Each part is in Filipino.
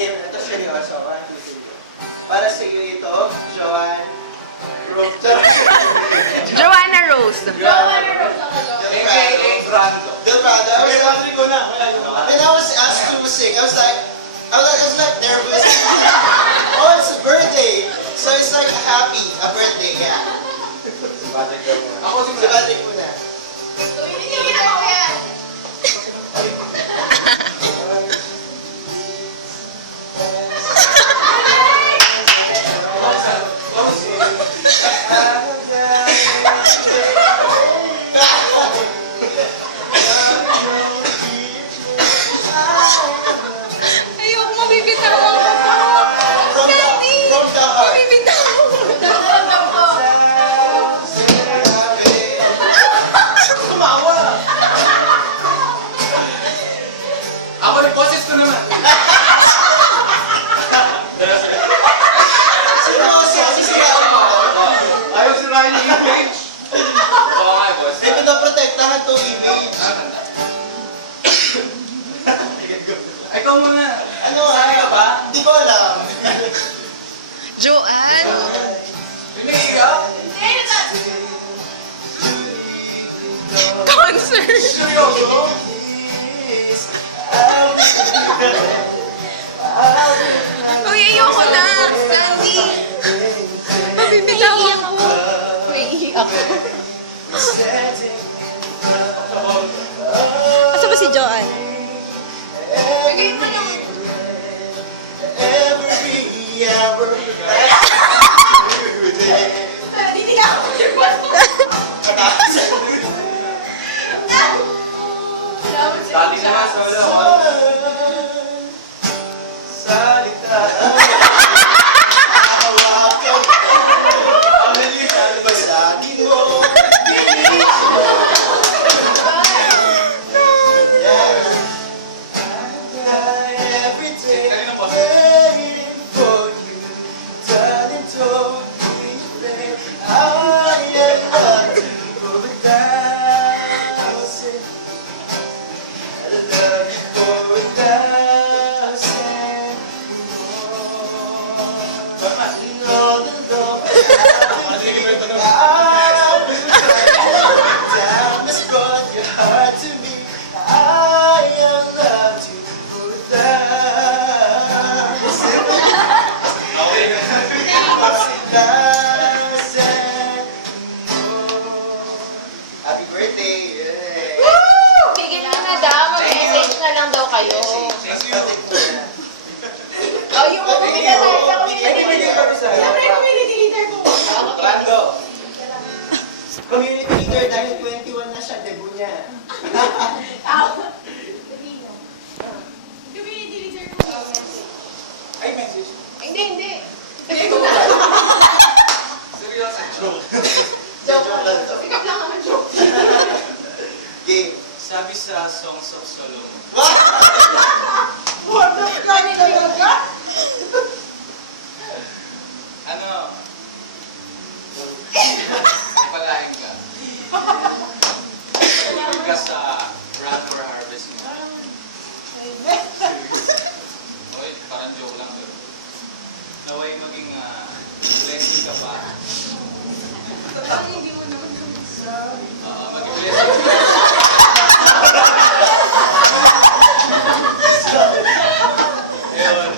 Game. Ito seryoso. 1, 2, 3. Para sa iyo ito, Joanne Rose. Joanna Rose. Joanna AKA Brando. Del Prado. When I was asked to sing, I was like nervous. Oh, it's a birthday. So it's like a birthday, yeah. Ako si Brando. Dibatik muna. Ayoko mabibitawan ko po. Sandy! From the heart. Mabibitawan ko. Tumawa! Ako yung boses ko naman. Ayaw sirahin yung image. Oo nga, boss. May pinaprotektahan tong image. Ikaw muna. Ano Saan ka ba? Hindi ko alam. Joanne. Pinaiyak? Concert. Seryoso? Uy, ayoko na. Sandy. Mabibitawan ko. Naiiyak ako. Asa ba si Joanne? Bigay mo lang. Every hour. Hindi na ako Dali na nga, solo. Salita. Hawakan. Ang halikan ba sa akin mo? Every day waiting for you. Darling, don't be late. I am nothing but a thousand. I love you for 1,000 more. You know the love time has brought your heart to me. I am loved you for 1,000 more. Happy birthday! Yay! Tigil na na daw. Mag-message na lang daw kayo. Oh, yung community leader sa Siyempre, community leader ko. Brando. Community leader dahil 21 na siya, debut niya. Community leader ko. Ay, message. Hindi. Seryoso. Joke lang to. Pick up lang naman joke. Game. Sabi sa Songs of Solomon. What? What the fuck? Ano? Palahin ka. Tawag ka sa run for harvest mo. Oy, parang joke lang pero. Naway maging blessing ka pa. Maging blessing. Ayun.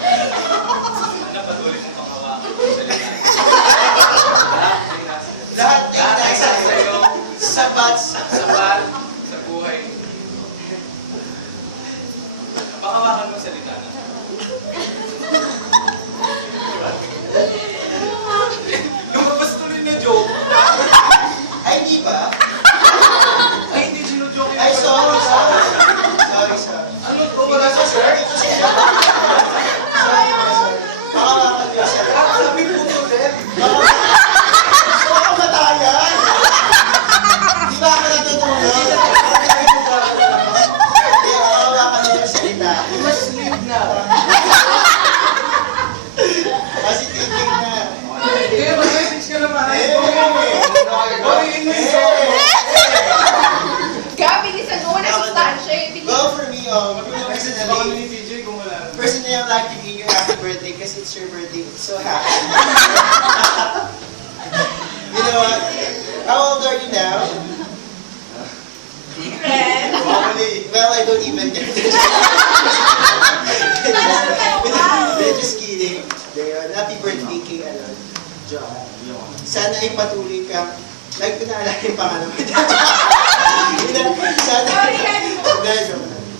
Ano, patuloy mong panghawakan sa lilang. Lahat ay Lahat ay nasa sa'yo. sabat Sa bar, sa buhay. Panghawakan mo sa salita na. Lumabas tuloy na joke. Ay, di ba? Ay, hindi sino-joke Ay, sorry. Ano to? Wala sa sir? Makawakan niya siya. Sabi ko to, sir. Gusto ko matayan. Di ba ako natutulog? Hindi, makawakan niya yung salita. Mas sleep na. Kasi thinking na. Kaya mag-message ka naman. Eh. Oy, yun yung joke. Gabi, isa doon na sustansya. Well, for me, Baka personally, ni TJ kung wala. personally, I like to be your mag-happy. You know what? How old are you now? Secret. Well, I don't even get this. Just kidding. Happy birthday kay John. Sana ay patuloy ka. Like ko naalala yung pangalan mo.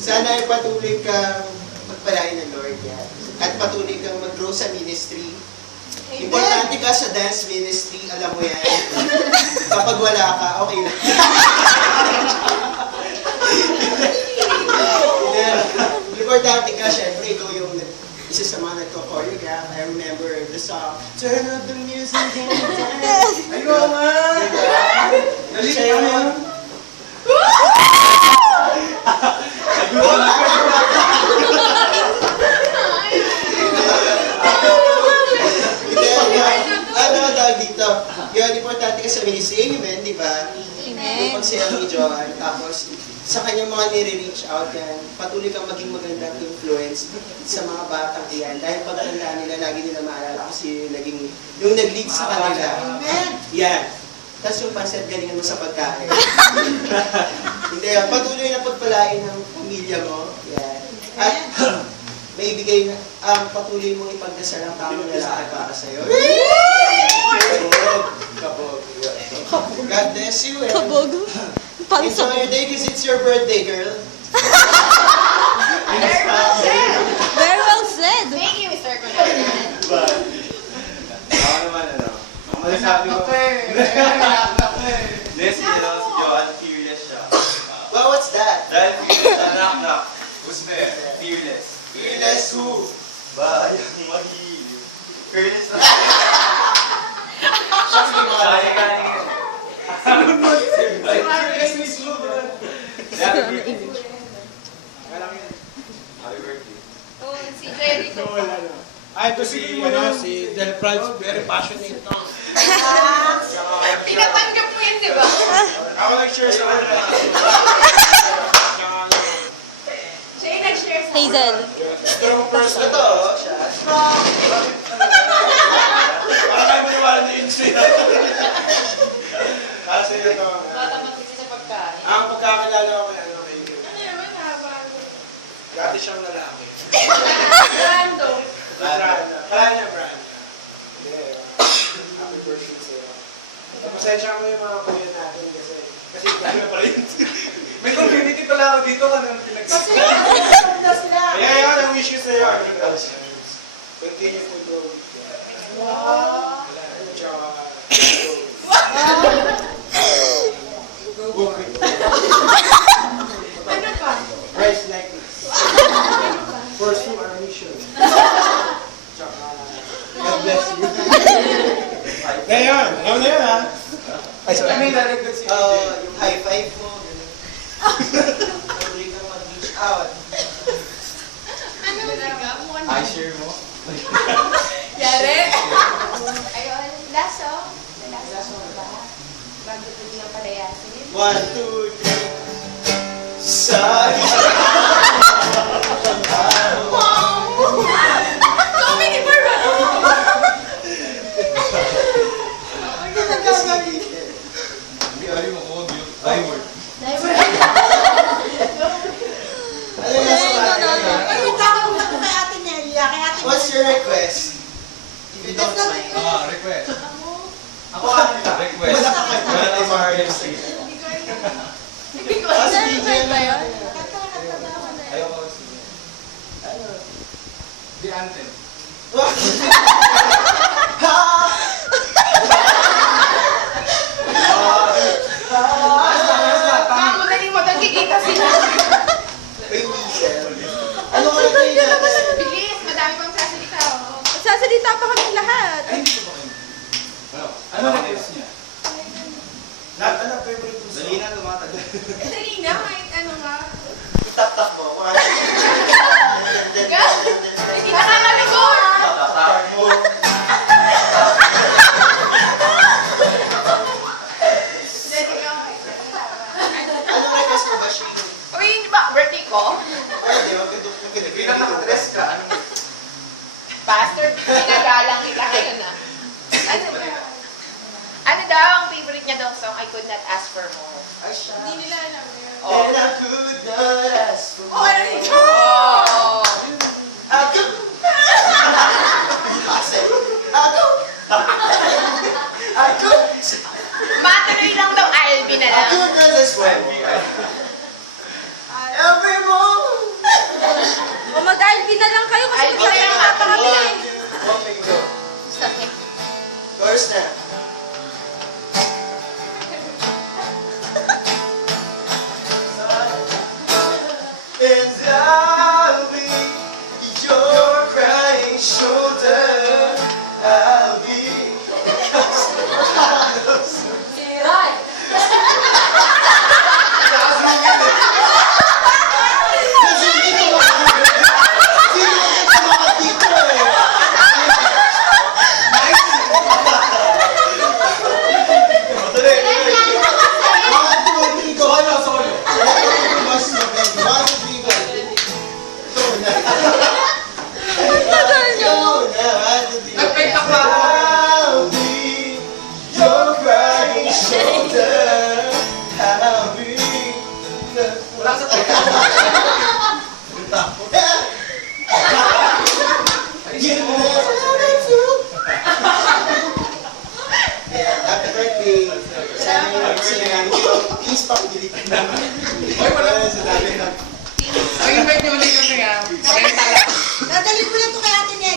Sana ay patuloy kang magpalain ng Lord yan. At patuloy kang mag-grow sa ministry. Importante ka sa dance ministry, alam mo yan. Kapag wala ka, okay na. Importante ka, syempre, ikaw yung isa sa mga nagko-choreograph. I remember the song, Turn up the music and dance. Ayaw nga! Siya yun. Ano tawag dito? Yun, importante ka sa ministry. Amen, di ba? Yung pagsayaw ni John. Tapos, sa kanyang mga nire-reach out yan, patuloy kang maging magandang influence sa mga batang iyan. Dahil pagtanda nila, lagi nila maalala kasi yung nag-lead sa kanila. Amen! Yan. Tapos yung pansit, galingan mo sa pagkain. Hindi, patuloy na pagpalain ng pamilya mo. Yan. At maibigay na, patuloy mong ipagdasal ang tamang lalaki para sa'yo. Kabog. God bless you. And Kabog. enjoy your day because it's your birthday, girl. Very well said. Very well said. Thank you, Mr. Conan. Ako naman, ang masasabi ko. This, si Johan, fearless siya. Well, what's that? Dahil fearless siya, knock-knock. Who's there? Fearless. Fearless who? Bayang mahili. Fearless na. Happy birthday. Happy birthday. Oh, si Jerry ko pa. Ito si Del Prado, very passionate. Pinatanggap mo yan, di ba? Ako nag-share sa kanila. Siya yung nag-share sa Hazel. Strong person. Totoo siya. Para kayo maniwala na yun siya. Kasi ito. Bata matipid sa pagkain. Ang pagkakilala ko kay kay Ano naman, haba. dati siyang lalaki. Random. Branda. Kala niya Branda. Yeah. Happy birthday sa'yo. Pasensya mo yung mga kuya natin kasi Branda pa rin. May community pala ako dito. Ano Kasi nag-stop na sila. Kaya yan, ang wish ko sa'yo. Continue to go. Wow. Ano pa? Rise like this. Pursue our mission. Tsaka, God bless you. Ngayon, ano na yun ha? Ay, sorry. Kami nalagdag si Yung high five mo. Patuloy kang mag-reach out. Ano ba? I share mo. Yari? Ayun, laso. Laso ba? Bago ito nilang palayasin. 1, 2, 3. Sorry. Comedy for Hindi mo ko. I-word. Ano yung nasa kanila? What's your request? If you don't mind. Request. Ako request. Wala ka pa. Wala na Mario sa Kasi DJ ba yun? Ayoko kasi. The anthem. Madaling kikita sila. May whistle. Ano ka na kayo natin? Bilis, madami pang sasalita. Sasalita pa kami lahat. Ano request niya? Lahat alam, favorite mo Dali na tumatagal. Dali na, kahit ano nga. Itak-tak mo. Hindi nakakalimutan. Tatak mo. Dali ka. Ano request mo ba, Shane? Uy, hindi ba? Birthday ko? Pwede, magandang Hindi ka nakadress ka. Ano? Pastor, pinagalang kita. favorite niya daw song, I Could Not Ask for More. Ay, siya. Hindi nila alam yun. Oh. And I could not ask for Oh, ano yun? more. Oh. I could. I could. Matuloy lang daw, Alvin na I lang. could not ask for more. Every moment. O mag-Alvin na lang kayo kasi Alvin na lang, magkakapili. Okay, go. Chorus na. And I'll be your crying shoulder. I'll be Kasi dito Sino ka mga dito eh? Tuloy, tuloy. One, two, three, go. Solo, solo. Mas mabig. One, two, three, go. Ito na. Tagal nyo. Ito na. One, two, three, go. Nagpenta pa. I'll be your crying shoulder. I'll be the... Wala sa tayo. Happy birthday! Sana yung sinabi ko, please pakidilig ka naman. Ay, wala.